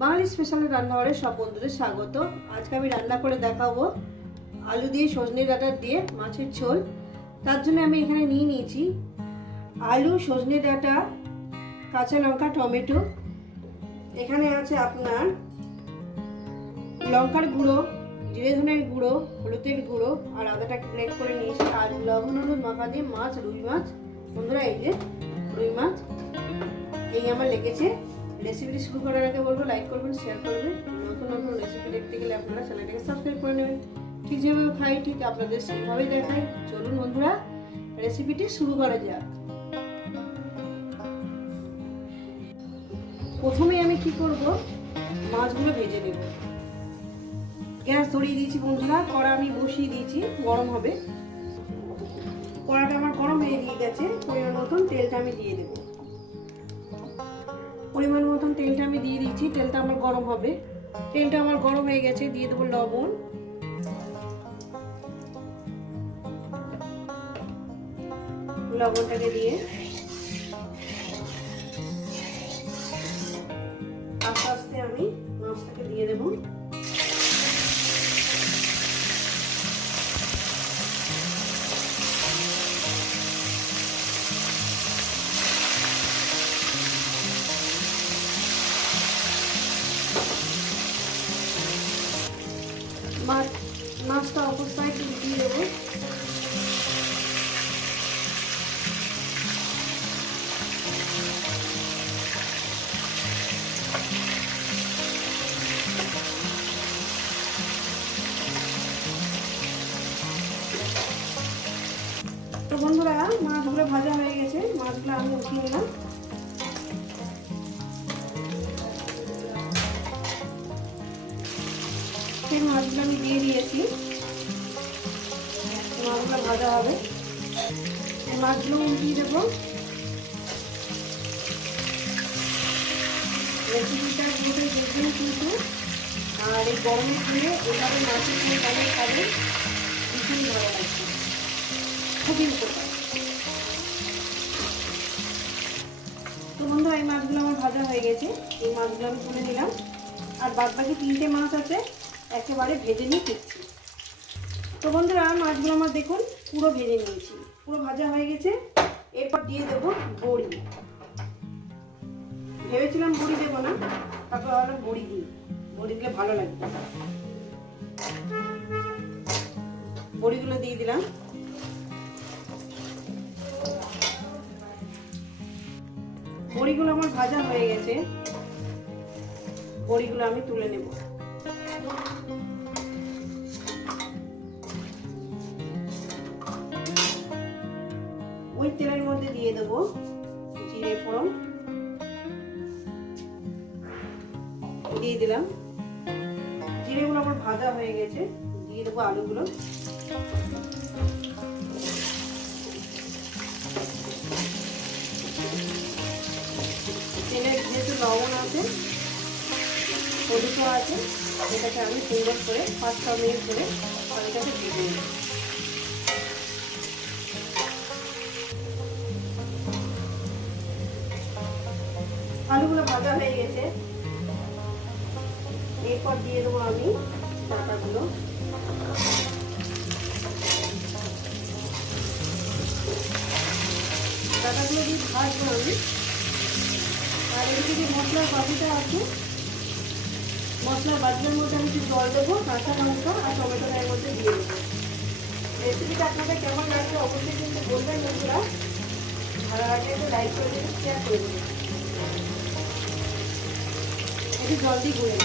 বাঙালি special রান্নাঘরে সব বন্ধুদের স্বাগত। আজকে আমি রান্না করে দেখাবো আলু দিয়ে সজনে ডাঁটা দিয়ে মাছের ঝোল। তার জন্য আমি এখানে নিয়ে নিয়েছি আলু, সজনে ডাঁটা, কাঁচা লঙ্কা, টমেটো। এখানে আছে আপনার লঙ্কার গুঁড়ো, জিরে ধনের গুঁড়ো, হলুদের গুঁড়ো, আর আদাটাকে গ্রেট করে নিয়েছি। আর লবণ, হলুদ মাখা দিয়ে মাছ, রুই মাছ। বন্ধুরা, এই যে রুই মাছ, এই আমার লেগেছে। রেসিপিটি শুরু করার আগে বলব লাইক করবেন শেয়ার করবেন। নতুন নতুন রেসিপি দেখতে গেলে আপনারা চ্যানেলটাকে সাবস্ক্রাইব করে নেবেন। ঠিক যেভাবে খাই, ঠিক আপনাদের সেইভাবেই দেখাই। চলুন বন্ধুরা রেসিপিটি শুরু করা যাক। প্রথমে আমি কি করব? মাছগুলো ভেজে নেব। গ্যাস ধরিয়ে দিয়েছি বন্ধুরা, কড়া আমি বসিয়ে দিয়েছি, গরম হবে। কড়াটা আমার গরম হয়ে দিয়ে গেছে, পরিমাণ মতন তেলটা আমি দিয়ে দেবো। পরিমাণ মতন তেলটা আমি দিয়ে দিচ্ছি তেলটা আমার গরম হবে। তেলটা আমার গরম হয়ে গেছে, দিয়ে দেবো লবণ। লবণটাকে দিয়ে আস্তে বন্ধুরা মাছগুলো ভাজা হয়ে গেছে। মাছগুলো আমি উঠিয়ে নিলাম। সেই মাছগুলো আমি দিয়ে দিয়েছি। মাছগুলো ভাজা হবে। এই মাছগুলো উল্টিয়ে দেবো। রেসিপিটা পুরোটাই দেখবেন কিন্তু, আর এই গরমের দিনে এভাবে মাছের দিয়ে বানিয়ে খাবে ভীষণ ভালো লাগছে খুবই উপকার তো বন্ধু, এই মাছগুলো আমার ভাজা হয়ে গেছে। এই মাছগুলো আমি তুলে নিলাম। আর বাদ বাকি তিনটে মাছ আছে, একেবারে ভেজে নিয়ে ফিরছি। তো বন্ধুরা, মাছগুলো আমার দেখুন, পুরো ভেজে নিয়েছি। পুরো ভাজা হয়ে গেছে। এরপর দিয়ে দেবো বড়ি। ভেবেছিলাম বড়ি দেবো না, তারপর ভাবলাম বড়ি দিই। বড়ি দিলে ভালো লাগবে বড়িগুলো দিয়ে দিলাম। বড়িগুলো আমার ভাজা হয়ে গেছে। বড়িগুলো আমি তুলে নেব। ওই তেলের মধ্যে দিয়ে দেব জিরে ফোড়ন। দিয়ে দিলাম। জিরেগুলো আমার ভাজা হয়ে গেছে। দিয়ে দেবো আলুগুলো। হলুদও আছে এটাকে আমি সুন্দর করে পাঁচ ছ মিনিট ধরে আলুটাকে ভেজে নেব আলুগুলো ভাজা হয়ে গেছে। এরপর দিয়ে দেবো আমি ডাটাগুলো। ডাটাগুলো দিয়ে ভাজবো আমি। আর এদিকে যে মশলার বাটিটা আছে মশলার বাটির মধ্যে আমি একটু জল দেবো, কাঁচা লঙ্কা আর টমেটো এর মধ্যে দিয়ে দেবো। রেসিপিটা আপনাদের কেমন লাগবে অবশ্যই কিন্তু বলবেন বন্ধুরা। ভালো লাগলে একটু লাইক করে দেবেন শেয়ার করে দেবেন। একটু জল দিয়ে গুলে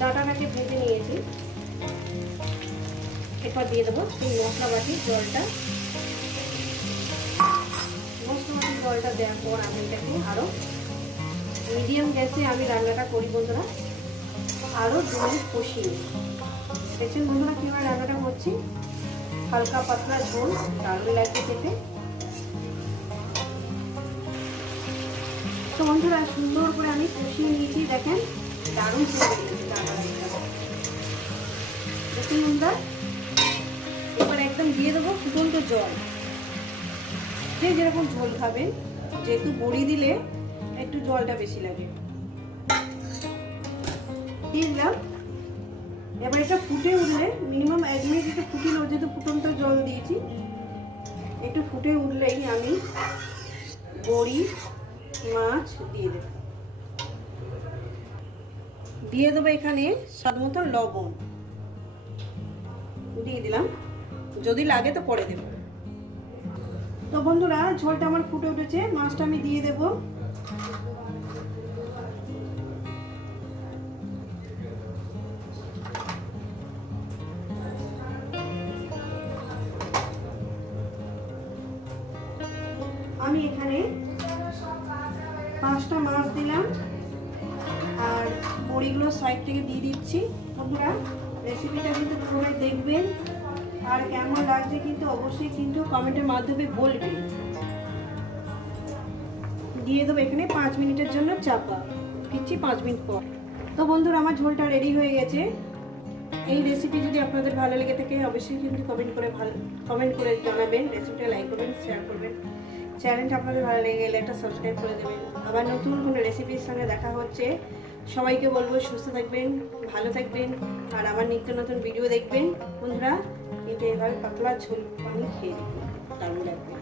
ডাটাটাকে ভেজে নিয়েছি। এরপর দিয়ে দেবো সেই মশলা বাটির জলটা। মশলা বাটির জলটা দেওয়ার পর আমি এটাকে আরও মিডিয়াম গ্যাসে আমি রান্নাটা করি বন্ধুরা। আরও দু মিনিট কষিয়ে দেখছেন বন্ধুরা কীভাবে রান্নাটা করছি? হালকা পাতলা ঝোল, দারুণ লাগবে খেতে। তো বন্ধুরা, সুন্দর করে আমি কষিয়ে নিয়েছি, দেখেন, দারুণ দেখুন বন্ধুরা, এবার একদম দিয়ে দেবো ফুটন্ত জল। যে যেরকম ঝোল খাবেন, যেহেতু বড়ি দিলে একটু জলটা বেশি লাগে। দিয়ে দিলাম। এবার এটা ফুটে উঠলে মিনিমাম এক মিনিট একটু ফুটিল যেহেতু ফুটন্ত জল দিয়েছি, একটু ফুটে উঠলেই আমি বড়ি, মাছ দিয়ে দেব। দিয়ে দেবো এখানে মতো লবণ। দিয়ে দিলাম। যদি লাগে তো পরে দেবো। তো বন্ধুরা, ঝোলটা আমার ফুটে উঠেছে, মাছটা আমি দিয়ে দেবো। আমি এখানে পাঁচটা মাছ দিলাম আর বড়িগুলো সাইড থেকে দিয়ে দিচ্ছি। বন্ধুরা রেসিপিটা কিন্তু পুরোটাই দেখবেন। আর কেমন লাগছে কিন্তু অবশ্যই কিন্তু কমেন্টের মাধ্যমে বলবেন। দিয়ে দেবো এখানে পাঁচ মিনিটের জন্য চাপা। ফিরছি পাঁচ মিনিট পর। তো বন্ধুরা, আমার ঝোলটা রেডি হয়ে গেছে। এই রেসিপি যদি আপনাদের ভালো লেগে থাকে, অবশ্যই কিন্তু কমেন্ট করে ভালো কমেন্ট করে জানাবেন। রেসিপিটা লাইক করবেন শেয়ার করবেন। চ্যানেলটা আপনাদের ভালো লেগে গেলে একটা সাবস্ক্রাইব করে দেবেন। আবার নতুন কোনো রেসিপির সঙ্গে দেখা হচ্ছে, সবাইকে বলব সুস্থ থাকবেন, ভালো থাকবেন, আর আমার নিত্য নতুন ভিডিও দেখবেন। বন্ধুরা কিন্তু এভাবে পাতলা ঝোল পানি খেয়ে দেখবেন দারুণ লাগবে।